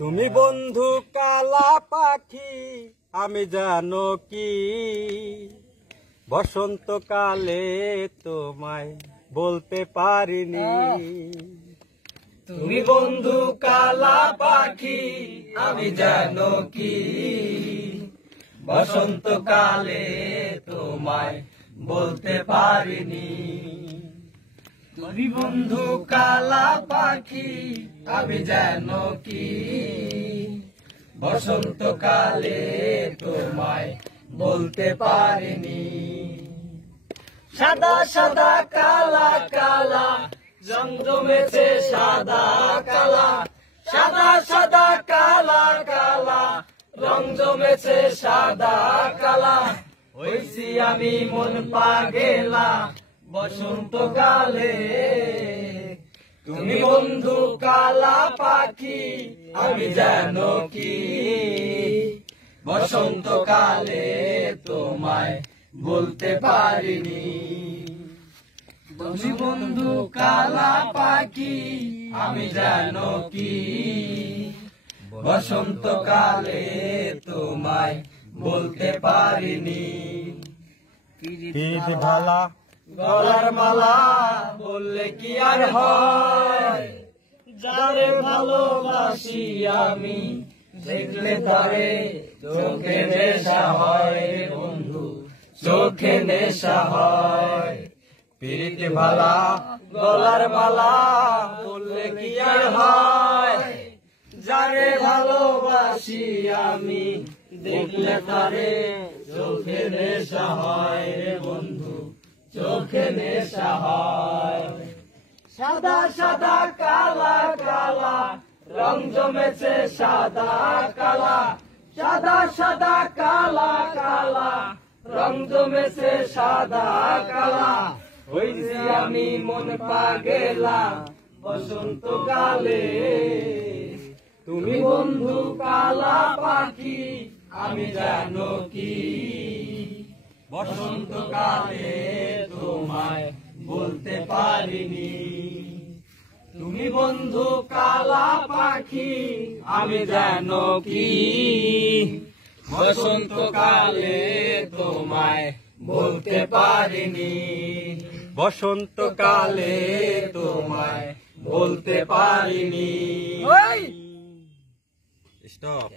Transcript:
তুমি বন্ধু কালা পাখি আমি জানো কি বসন্তকালে তোমায় বলতে পারিনি। তুমি বন্ধু কালা পাখি আমি জানো কি বসন্তকালে তোমায় বলতে পারিনি। তুমি বন্ধু কালা পাখি আমি জানো কি বসন্তকালে তোমায় বলতে পারিনি। সাদা সাদা কালা কালা রং জমেছে সাদা কালা, সাদা সাদা কালা কালা রং জমেছে সাদা কালা। হইছি আমি মন পাগেলা বসন্তকালে। তুমি বন্ধু কালা পাখি আমি জানো কি বসন্তকালে তোমায় বলতে পারিনি। তুমি বন্ধু কালা পাখি আমি জানো কি বসন্তকালে তোমায় বলতে পারিনি। ভালা গলার মালা বললে কি আর হয়, যারে ভালোবাসি আমি দেখলে তারে চোখে নেশা হয় বন্ধু, চোখে নেশা হয়। পিরিতি ভালা গলার মালা বললে কি আর হয়, যারে ভালোবাসি আমি দেখলে তারে চোখে নেশা হয় বন্ধু, চোখে নেশা হয়। সাদা সাদা কালা কালা রং জমেছে সাদা কালা, সাদা সাদা কালা কালা রং জমেছে সাদা কালা। হইছি আমি মন পাগেলা বসন্তকালে। তুমি বন্ধু কালা পাখি আমি জানো কি বসন্তকালে তোমায় বলতে পারিনি। তুমি বন্ধু কালা পাখি আমি জানো কি বসন্তকালে তোমায় বলতে পারিনি। বসন্তকালে তোমায় বলতে পারিনি। স্টপ।